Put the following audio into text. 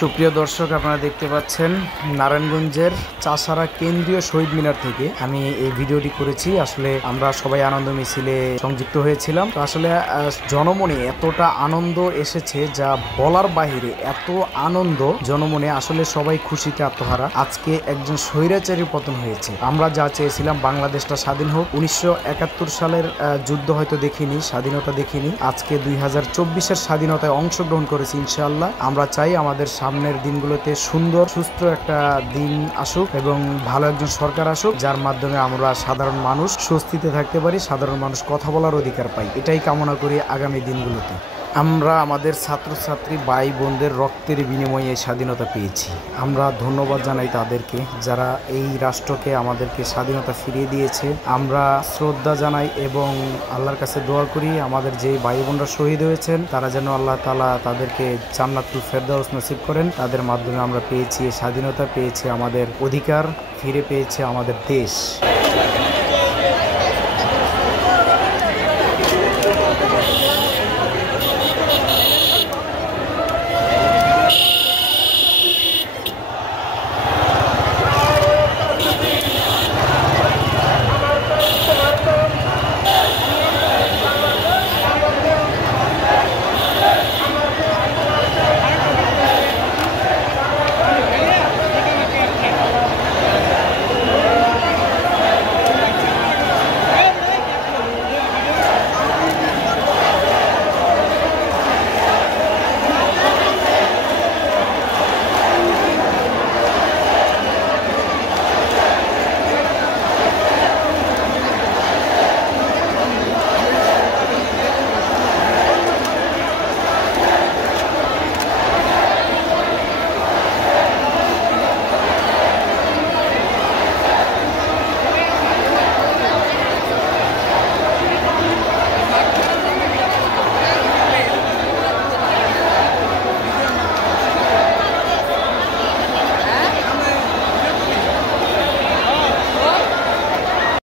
সুপ্রিয় দর্শক, আপনারা দেখতে পাচ্ছেন নারায়ণগঞ্জের চাষারা কেন্দ্রীয় শহীদ মিনার থেকে আমি এই ভিডিওটি করেছি। আসলে আমরা সবাই আনন্দ মিছিলে সংযুক্ত হয়েছিলাম। তো আসলে জনমনে এতটা আনন্দ এসেছে যা বলার বাহিরে, এত আনন্দ জনমনে, আসলে সবাই খুশিতে আত্মহারা। আজকে একজন স্বৈরাচারীর পতন হয়েছে। আমরা যা চেয়েছিলাম বাংলাদেশটা স্বাধীন হোক, 1971 সালের যুদ্ধ হয়তো দেখিনি, স্বাধীনতা দেখিনি, আজকে 2024-এর স্বাধীনতায় অংশগ্রহণ করেছি। ইনশাআল্লাহ আমরা চাই আমাদের সামনের দিনগুলোতে সুন্দর সুস্থ একটা দিন আসুক এবং ভালো একজন সরকার আসুক, যার মাধ্যমে আমরা সাধারণ মানুষ স্বস্তিতে থাকতে পারি, সাধারণ মানুষ কথা বলার অধিকার পাই। এটাই কামনা করি আগামী দিনগুলোতে। আমরা আমাদের ছাত্রছাত্রী ভাই বোনদের রক্তের বিনিময়ে এই স্বাধীনতা পেয়েছি। আমরা ধন্যবাদ জানাই তাদেরকে যারা এই রাষ্ট্রকে আমাদেরকে স্বাধীনতা ফিরিয়ে দিয়েছে। আমরা শ্রদ্ধা জানাই এবং আল্লাহর কাছে দোয়া করি আমাদের যে ভাই বোনরা শহীদ হয়েছেন তারা যেন আল্লাহ তাআলা তাদেরকে জান্নাতুল ফেরদাউস নসিব করেন। তাদের মাধ্যমে আমরা পেয়েছি স্বাধীনতা, পেয়েছি আমাদের অধিকার, ফিরে পেয়েছে আমাদের দেশ।